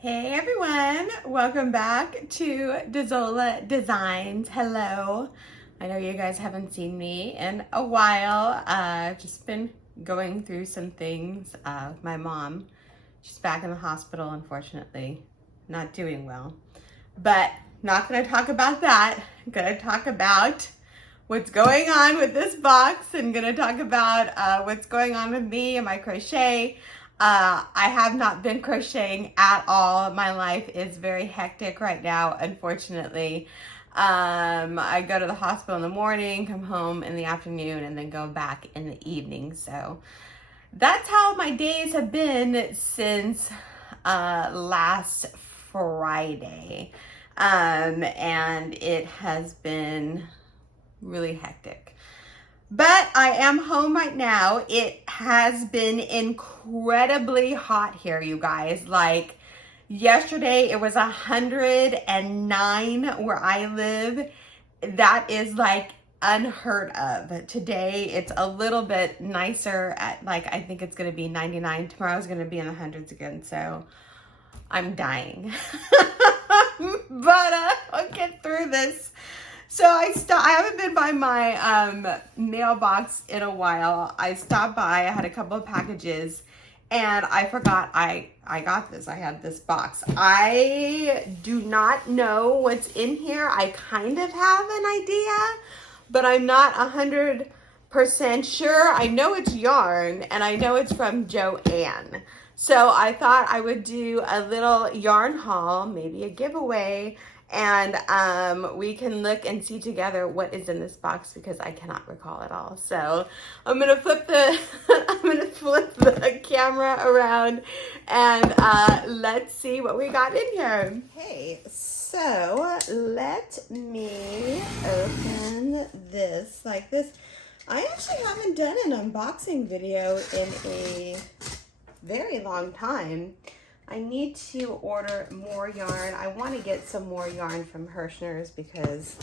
Hey everyone, welcome back to Dezola Designs. Hello. I know you guys haven't seen me in a while. I've just been going through some things with my mom. She's back in the hospital, unfortunately, not doing well. But not going to talk about that. I'm going to talk about what's going on with this box and going to talk about what's going on with me and my crochet. I have not been crocheting at all. My life is very hectic right now, unfortunately. I go to the hospital in the morning, come home in the afternoon, and then go back in the evening. So that's how my days have been since last Friday. And it has been really hectic. But I am home right now. It has been incredibly hot here, you guys. Like yesterday, it was 109 where I live. That is like unheard of. Today, it's a little bit nicer at I think it's going to be 99. Tomorrow's going to be in the hundreds again. So I'm dying. But I'll get through this. So I haven't been by my mailbox in a while. I stopped by, I had a couple of packages, and I forgot I got this. I had this box. I do not know what's in here. I kind of have an idea, but I'm not 100% sure. I know it's yarn, and I know it's from Joann. So I thought I would do a little yarn haul, maybe a giveaway, and we can look and see together what is in this box because I cannot recall it all. So I'm gonna flip the camera around and let's see what we got in here. Okay, so let me open this like this. I actually haven't done an unboxing video in a very long time. I need to order more yarn. I want to get some more yarn from Hirschner's because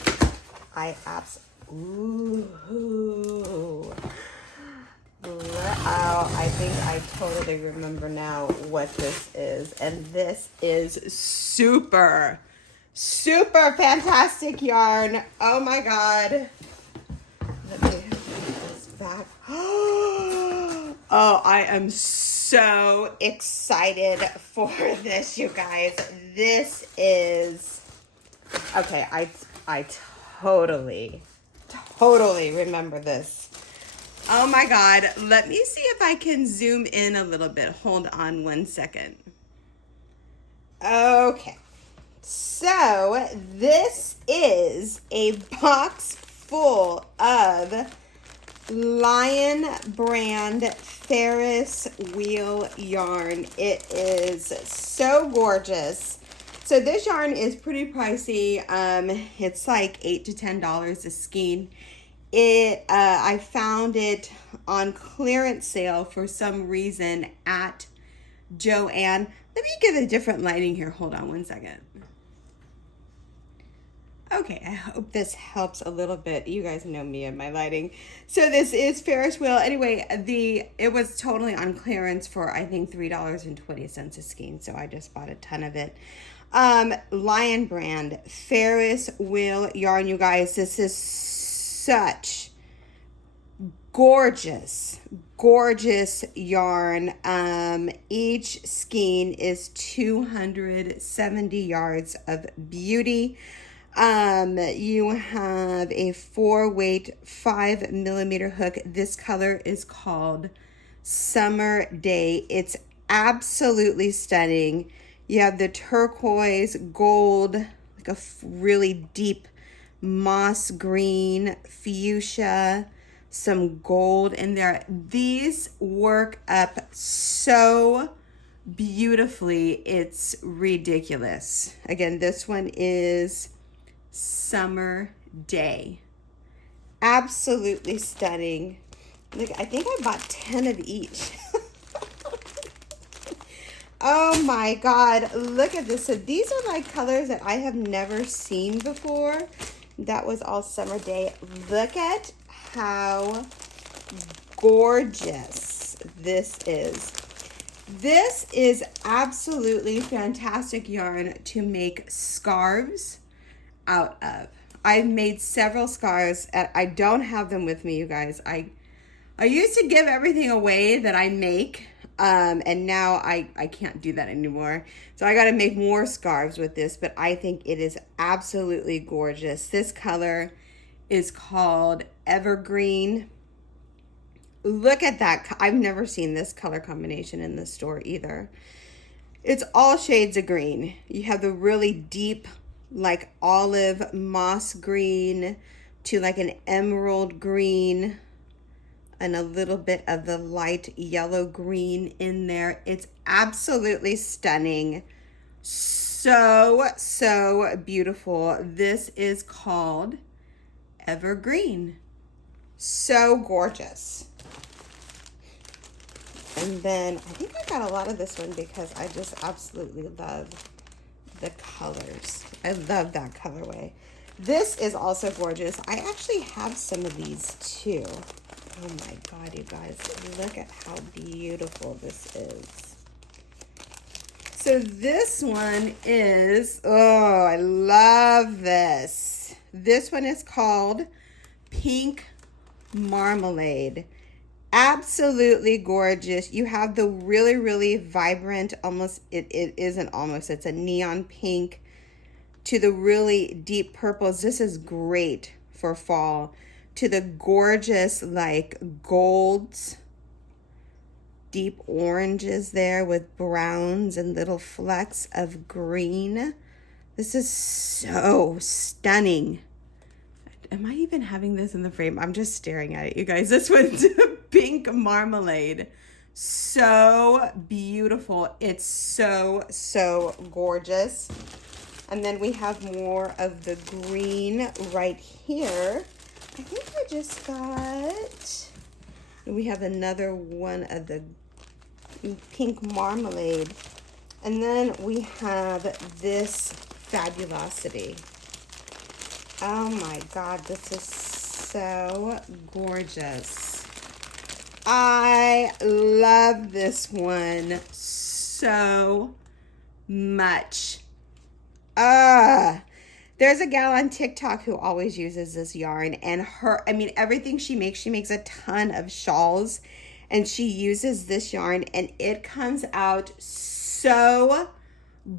I I think I totally remember now what this is. And this is super fantastic yarn. Oh my God. Let me put this back. Oh, I am so excited for this, you guys. This is okay. I totally remember this. Oh my God. Let me see if I can zoom in a little bit. Hold on one second. Okay. So this is a box full of Lion brand Ferris wheel yarn. It is so gorgeous. So this yarn is pretty pricey. It's like $8 to $10 a skein. I found it on clearance sale for some reason at Joann. Let me get a different lighting here. Hold on one second. Okay, I hope this helps a little bit. You guys know me and my lighting. So this is Ferris wheel. Anyway, it was totally on clearance for I think $3.20 a skein. So I just bought a ton of it. Lion brand Ferris wheel yarn, you guys. This is such gorgeous yarn. Each skein is 270 yards of beauty. You have a 4-weight 5mm hook. This color is called Summer Day. It's absolutely stunning. You have the turquoise, gold, like a really deep moss green, fuchsia, some gold in there. These work up so beautifully. It's ridiculous. Again, this one is Summer Day. Absolutely stunning. Look, I think I bought 10 of each. Oh my God, look at this. So these are like colors that I have never seen before. That was all Summer Day. Look at how gorgeous this is. This is absolutely fantastic yarn to make scarves out of. I've made several scarves. I don't have them with me, you guys. I used to give everything away that I make, and now I can't do that anymore. So I got to make more scarves with this, but I think it is absolutely gorgeous. This color is called Evergreen. Look at that. I've never seen this color combination in the store either. It's all shades of green. You have the really deep, like olive moss green to like an emerald green and a little bit of the light yellow green in there. It's absolutely stunning. So, so beautiful. This is called Evergreen. So gorgeous. And then I think I got a lot of this one because I just absolutely love the colors. I love that colorway. This is also gorgeous. I actually have some of these too. Oh my God, you guys, look at how beautiful this is. So this one is, oh, I love this. This one is called Pink Marmalade. Absolutely gorgeous. You have the really, really vibrant, almost, it isn't almost, it's a neon pink to the really deep purples. This is great for fall. To the gorgeous, like, golds, deep oranges there with browns and little flecks of green. This is so stunning. Am I even having this in the frame? I'm just staring at it, you guys. This one's Pink Marmalade. So beautiful. It's so, so gorgeous. And then we have more of the green right here. I think I just got, and we have another one of the Pink Marmalade. And then we have this Fabulosity. Oh my God, this is so gorgeous. I love this one so much. There's a gal on TikTok who always uses this yarn, and everything she makes a ton of shawls, and she uses this yarn, and it comes out so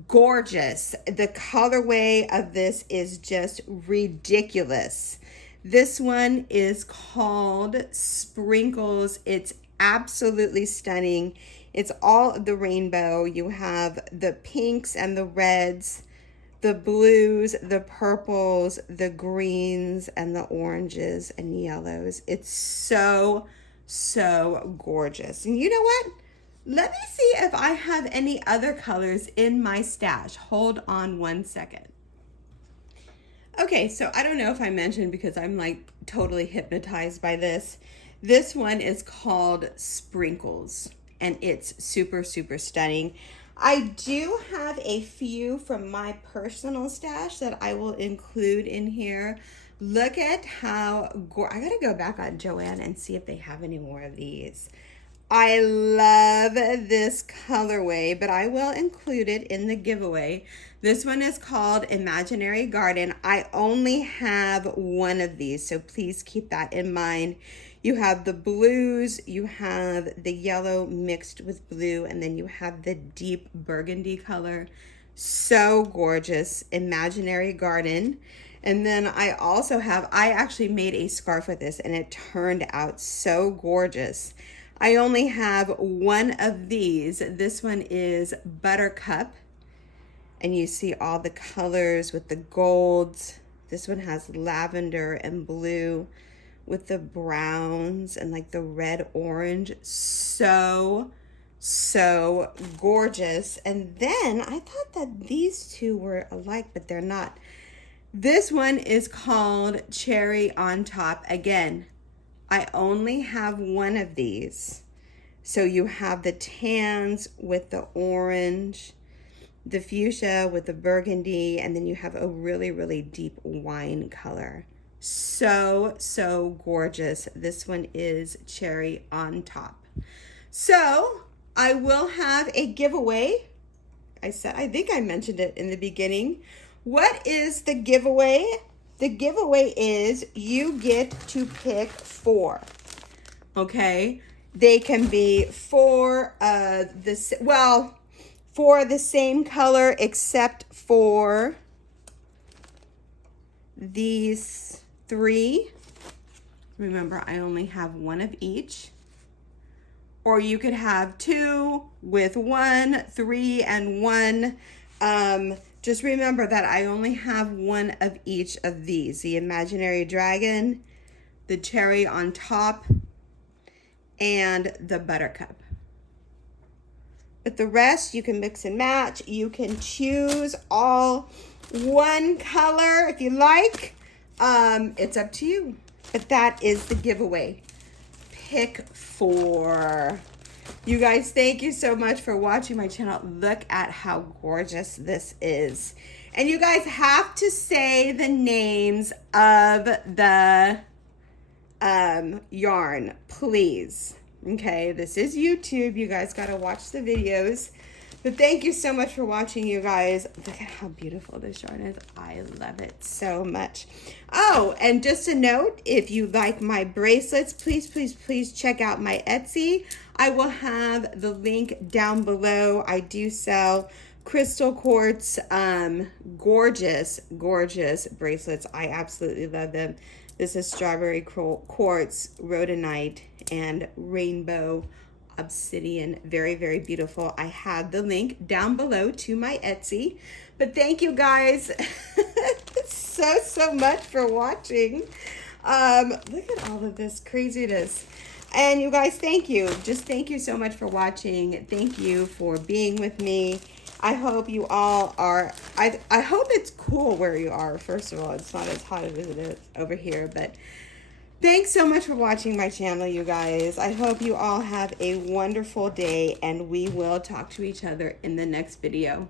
gorgeous. The colorway of this is just ridiculous. This one is called Sprinkles. It's absolutely stunning. It's all of the rainbow. You have the pinks and the reds, the blues, the purples, the greens, and the oranges and yellows. It's so, so gorgeous. And you know what? Let me see if I have any other colors in my stash. Hold on one second. Okay, so I don't know if I mentioned because I'm like totally hypnotized by this. This one is called Sprinkles, and it's super, super stunning. I do have a few from my personal stash that I will include in here. Look at how I gotta go back on Joann and see if they have any more of these. I love this colorway, but I will include it in the giveaway. This one is called Imaginary Garden. I only have one of these, so please keep that in mind. You have the blues, you have the yellow mixed with blue, and then you have the deep burgundy color. So gorgeous, Imaginary Garden. And then I actually made a scarf with this, and it turned out so gorgeous. I only have one of these. This one is Buttercup. And you see all the colors with the golds. This one has lavender and blue with the browns and like the red orange. So, so gorgeous. And then I thought that these two were alike, but they're not. This one is called Cherry on Top. Again, I only have one of these. So you have the tans with the orange, the fuchsia with the burgundy, and then you have a really, really deep wine color. So, so gorgeous. This one is Cherry on Top. So I will have a giveaway. I think I mentioned it in the beginning. What is the giveaway? The giveaway is you get to pick 4. Okay? They can be 4 for the same color except for these 3. Remember, I only have 1 of each. Or you could have 2 with 1, 3, and 1. Just remember that I only have 1 of each of these. The imaginary dragon, the cherry on top, and the buttercup. But the rest you can mix and match. You can choose all 1 color if you like. It's up to you. But that is the giveaway. Pick 4. You guys, thank you so much for watching my channel. Look at how gorgeous this is. And you guys have to say the names of the yarn, please. Okay, this is YouTube. You guys got to watch the videos. But thank you so much for watching, you guys. Look at how beautiful this yarn is. I love it so much. Oh, and just a note, if you like my bracelets, please, please, please check out my Etsy. I will have the link down below. I do sell crystal quartz, gorgeous, gorgeous bracelets. I absolutely love them. This is strawberry quartz, rhodonite, and rainbow obsidian. Very, very beautiful. I have the link down below to my Etsy. But thank you guys so much for watching. Look at all of this craziness. And you guys, thank you. Just thank you so much for watching. Thank you for being with me. I hope you all are, I hope it's cool where you are. First of all, it's not as hot as it is over here, but thanks so much for watching my channel, you guys. I hope you all have a wonderful day, and we will talk to each other in the next video.